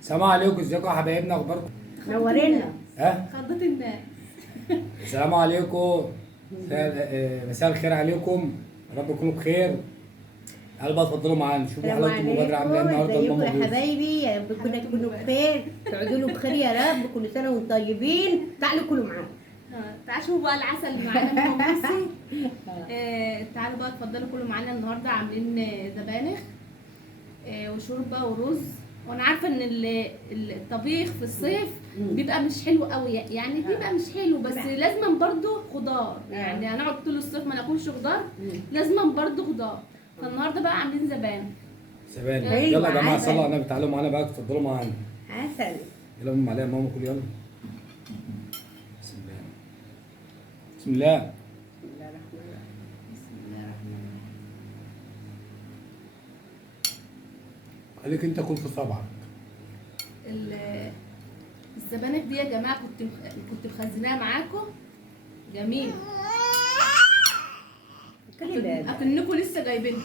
السلام عليكم، ازيكم يا حبايبنا، اخباركم؟ نورينا. ها؟ خضت الناس. السلام عليكم. مساء الخير عليكم، يا رب تكونوا بخير. يلا اتفضلوا معانا، شوفوا السلام حلاوه المبادره عامله ايه عليكم، النهارده ازيكم لماما يا جوز. حبايبي؟ يا رب كنا تكونوا بخير، تقعدوا له بخير يا رب، كل سنه وانتم طيبين. تعالوا كلوا معانا. تعالوا شوفوا بقى العسل اللي معانا الموسي. تعالوا بقى اتفضلوا كلوا معانا النهارده، عاملين زبانخ وشوربه ورز. وانا عارفه ان الطبيخ في الصيف بيبقى مش حلو قوي، يعني بيبقى مش حلو، بس لازم برضو خضار. يعني هنقعد طول الصيف ما ناكلش خضار، لازم برضو خضار. فالنهارده بقى عاملين زبانخ. سبانخ. أيوة، يلا يا جماعه عسل. صلوا على النبي، تعالوا معانا بقى اتفضلوا معانا. عسل. يلا ماما عليها ماما، كل يلا. بسم الله. بسم الله. بسم الله الرحمن الرحيم. خليك انت كل في صبعك. الزبانخ دي يا جماعه كنت مخزناها معاكم. جميل. كلي بقى. اكنكم لسه جايبينها.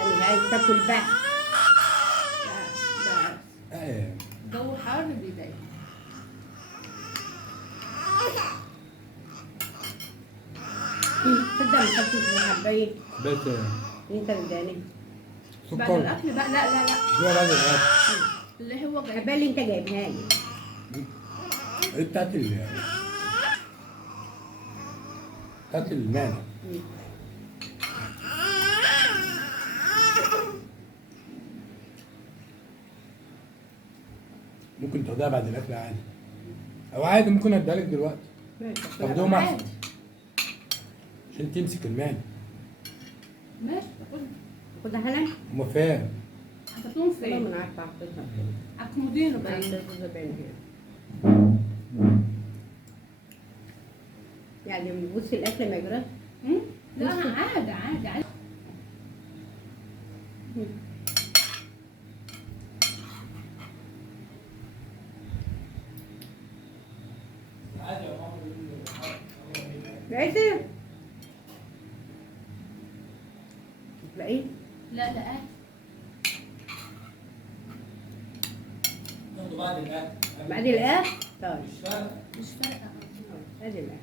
انت عايز تاكل بقى؟ ايه الجو حر بيضايق. تبدا ما تاكلش يا حبايبي. بس انت بداني. بعد سكر. الاكل بقى، لا لا لا، دي بعد الاكل. اللي هو جايب. الحبايه اللي انت جايبها لي. دي بتاعت المعده. ممكن تاخدها بعد الاكل عادي، او عادي ممكن اديها لك دلوقتي. تاخدوهم احسن عادي. عشان تمسك المعده. ماشي باخدها. خدها هلا. هما فين؟ حطيتهم والله فين؟ ما انا عارفه احطها فين. على الكومودينو ما باين. عندهاش زباين هنا. يعني بصي الاكل ما يجراش. لا عادي عادي عادي. لقيتي؟ لقيت؟ لا لا عادي. تاخدوا بعد الاكل. بعد الاكل؟ طيب. مش فارقه. ادي الاكل.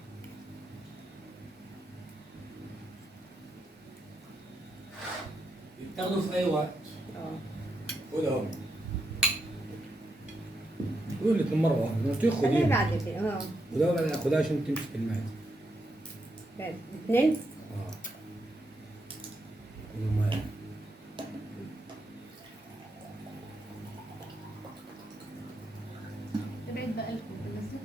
تاخدوا في اي وقت. خد اهو. قول لك مره واحده، ما تيجي خليها خديها. بعد كده. خدها عشان تمسك المعده. بس. اثنين. خدوا معايا. ابعد بقى لكم بالنسبه.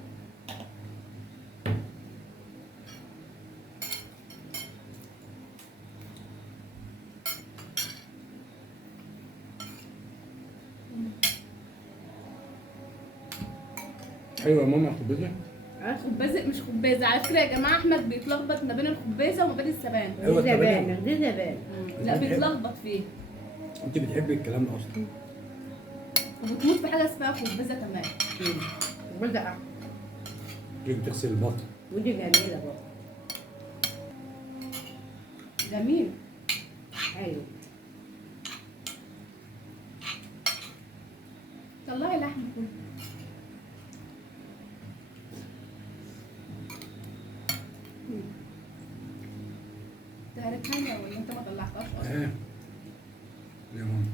ايوه يا ماما خبزها. خبازه مش خبازه، على فكره يا جماعه احمد بيتلخبط ما بين الخبازه وما بين السبانخ. أيوة، دي زبانخ، دي زبانخ. لا بيتلخبط فيه. انت بتحبي الكلام ده اصلا؟ وبتموت في حاجه اسمها خبازه كمان. بزقة. تيجي تغسل البطن. ودي جميلة برضه. جميل. ايوه. طلعي لحم كله. تعرفها ولا انت ما طلعتهاش اصلا؟ ايه يا ماما.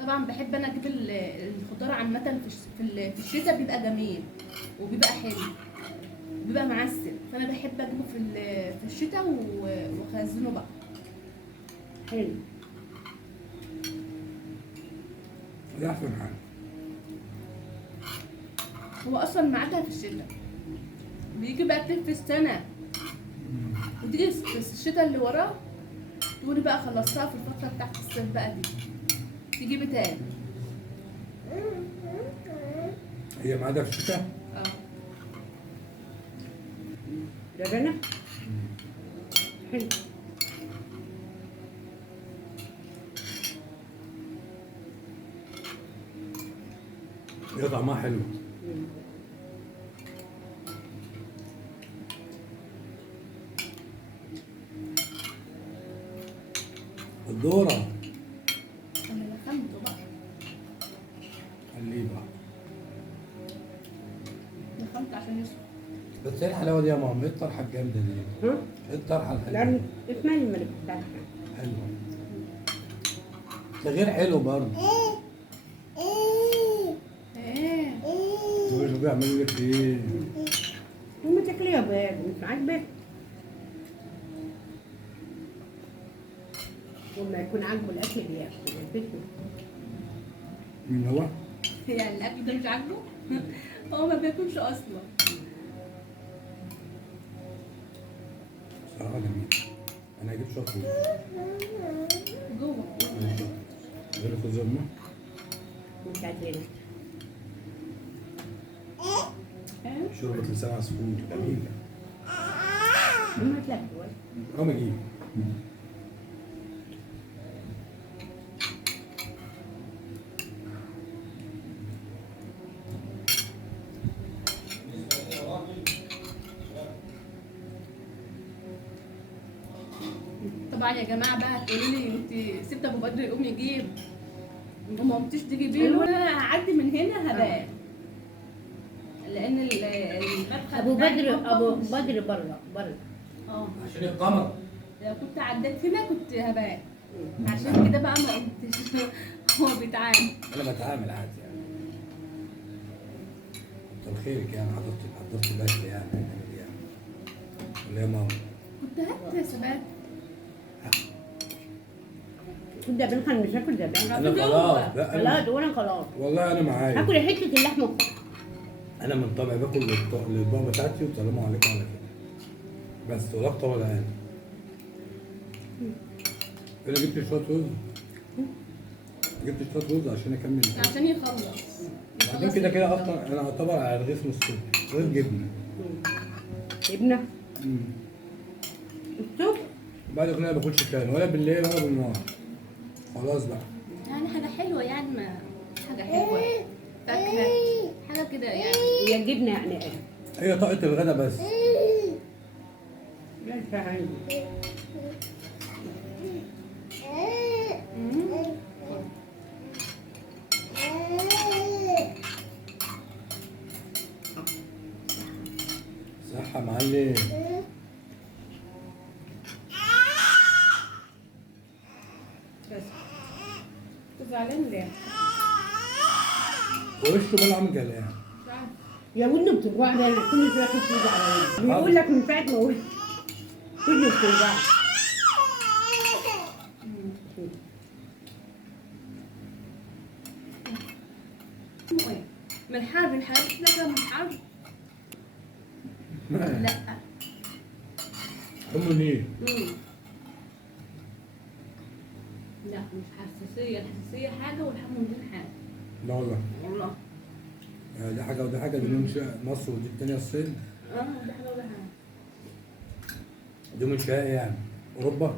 طبعا بحب انا اجيب الخضار عامه في الشتاء بيبقى جميل وبيبقى حلو، بيبقى معسل. فانا بحب اجيبه في الشتاء واخزنه بقى. حلو. دي احسن حاجه. هو اصلا ميعادها في الشتاء، بيجي بقى في السنه وتيجي في الشتاء اللي وراه تقولي بقى خلصتها في الفتره بتاعت الصيف بقى دي تجيبي تاني. هي ميعادها في الشتاء؟ اه. زبانخ. حلو. هي طعمها حلو. الدورة انا دخلته بقى، خليه بقى. دخلت عشان يسكت. بس ايه الحلاوة دي يا ماما؟ ايه الطرحة الجامدة دي؟ ها؟ ايه الطرحة الحلوة لأن دي؟ اسمها الملك بتاعها. حلوة. ده غير حلو برضه. ايه شوفوا بيعملوا لك ايه؟ وما تاكلي يا باب مش عاجبك؟ وما يكون عاجبه الأكل بياكل الفكرة. مين هو؟ يعني الاكل ده مش عاجبه؟ هو ما بياكلش اصلا. بصراحة جميل. أنا هجيب شوية رز. جوه غير رز أمه. مش عاجبني. شوربة لسان عصفور جميلة. ما تلاقي قوم أجيب. طبعا يا جماعه بقى هتقولوا لي انت سبت ابو بدر يقوم يجيب وما قمتيش تجيبيه له، انا هعدي من هنا هبان. لان المدخل أبو بتاع بدر المطبخ أبو مش- بدر برا برا. اه عشان القمر. لو كنت عديت هنا كنت هبان. عشان كده بقى ما قمتش. هو بيتعامل. أنا بتعامل عادي يعني. كتر خيرك يعني حضرت الأكل يعني هنعمل إيه يعني. ولا يا ماما؟ كنت هات ثبات. كنت زبان مش هاكل زبان. أنا خلاص. لا خلاص أنا وأنا خلاص. والله أنا معايا. هاكل حتة اللحمة. أنا من طبعي باكل الأطباق بتاعتي وسلام عليكم على كده. بس ولا أكتر ولا أقل. أنا جبت شوية رز. جبت شوية رز عشان أكمل. عشان يخلص. بعدين كده كده أصلا أنا أعتبر على رغيف نص غير جبنة. ابنة مم. شوف بعد كده ما باكلش تاني ولا بالليل ولا بالنهار. خلاص بقى. يعني حاجة حلوة يعني ما حاجة حلوة فاكهة حاجة كده يعني. هي الجبنة يعني ايه؟ هي طاقة الغدا بس. لا تعالي. صح يا معلم. بس زعلان ليه؟ وشه بقى عامل جلان. مش عارفة. يا ودنه بتوجعني انا كل شويه اخد ايدي على ودني بيقول لك من ساعه ما ولد ودنه بتوجعني. اسمه ايه؟ من حرب الحاجات كده من حرب؟ لا. أم ليه؟ لا مش حساسية، الحساسية حاجة والحموضين حاجة. لا والله. والله. دي حاجة ودي حاجة. دي من مصر ودي التانية الصين. اه ده حاجة ولا حاجة. دي من شقة يعني أوروبا.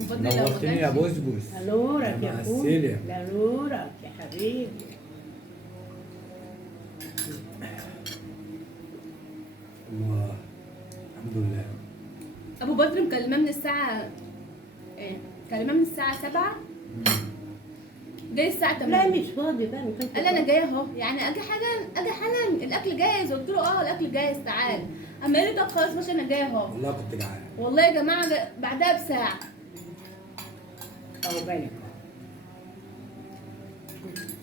وبدري لو ما نورتني يا كانش- بوسبوس. نورك يا اخوي. معسلة. لا نورك يا حبيبي. الله. الحمد لله. ابو بدر مكلماه من الساعة ايه؟ مكلماه من الساعة 7 جاي الساعة 8. لا مش فاضي بقى ما كانش قال لي انا فاضي. جايه اهو، يعني اجي حالا الاكل جاهز. قلت له اه الاكل جاهز تعال. اما قال لي طب خلاص ماشي انا جايه اهو. والله كنت جعان. والله يا جماعه بعدها بساعه. اهو بالك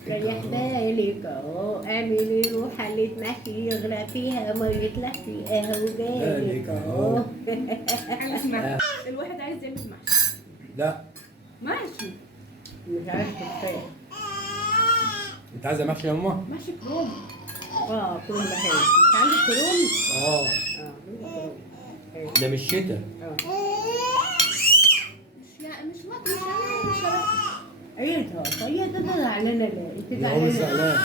ريح بالك اهو اعملي له حلة محشي يغرق فيها مية لحمي اهو جالك اهو. حاجه اسمها الواحد عايز يعمل محشي. لا. محشي مش عارف كفايه. أنت عايزة محشي يا ماما؟ محشي كروم. اه كروم بحاجة انت عندك كروم؟ آه. اه عندك كروم. ده مش شتا. اه مش يعني مش وقت مش يعني مش شبه. عيلتها طيب انت زعلانة ليه؟ انت لا هو مش زعلانة.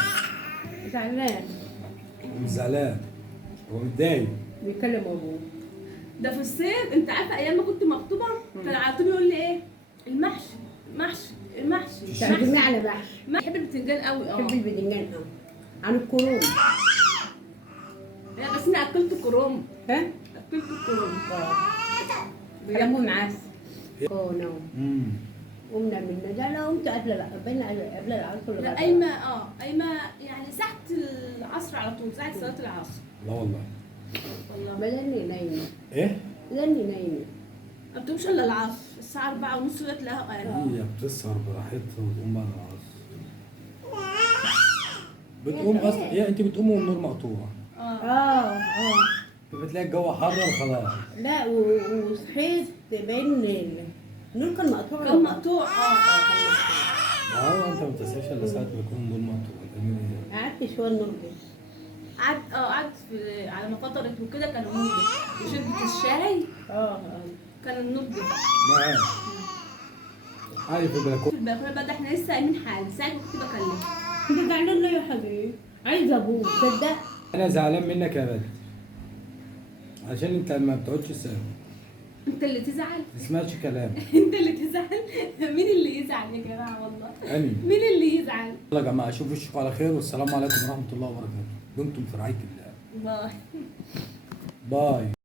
زعلان. زعلان هو مش زعلان. هو متضايق. بيكلم ابوه. ده في الصيف انت عارفه ايام ما كنت مخطوبه كان على طول يقول لي ايه؟ المحشي محشي المحشي تعزمي على محشي. بحب البتنجان قوي. بحب الباذنجان قوي عن الكروم. لا بس انا اكلت كروم. ها؟ اكلت كروم. بيجيبوا معاه كونو. امم قمنا من ده لو انت قبل قبل العصر ولا لا بعد؟ قايمه يعني ساعة العصر على طول، ساعة صلاة العصر. لا والله. والله بلاني نايمة. ايه؟ بلاني نايمة. ما بتقومش الا العصر الساعة 4:30 كده تلاقيها قايمة. هي بتسهر براحتها وتقوم بعد العصر. بتقوم اصلا هي انت بتقوم والنور مقطوع. اه. بتلاقي الجو حر خلاص. لا وصحيت بين النور كان مقطوع. كان مقطوع. انت ما بتصحيش الا ساعة ما يكون النور مقطوع. قعدت شوية النور ده. قعدت على ما فطرت وكده كان النور ده، وشربت الشاي كان النور ده. معاك. عارف البلكونه. في البلكونه بقى، ده احنا لسه قايمين حالا ساعة ما كنت بكلمك. انت زعلان ليه يا حبيبي؟ عايزة ابوك تصدق؟ انا زعلان منك يا بدر عشان انت ما بتقعدش ساكت. انت اللي تزعل. ما تسمعش كلام. انت اللي تزعل. مين اللي يزعل يا جماعه والله؟ أني. مين اللي يزعل؟ يلا يا جماعه اشوف وشكم على خير والسلام عليكم ورحمه الله وبركاته. دمتم في رعايه الله. باي. باي.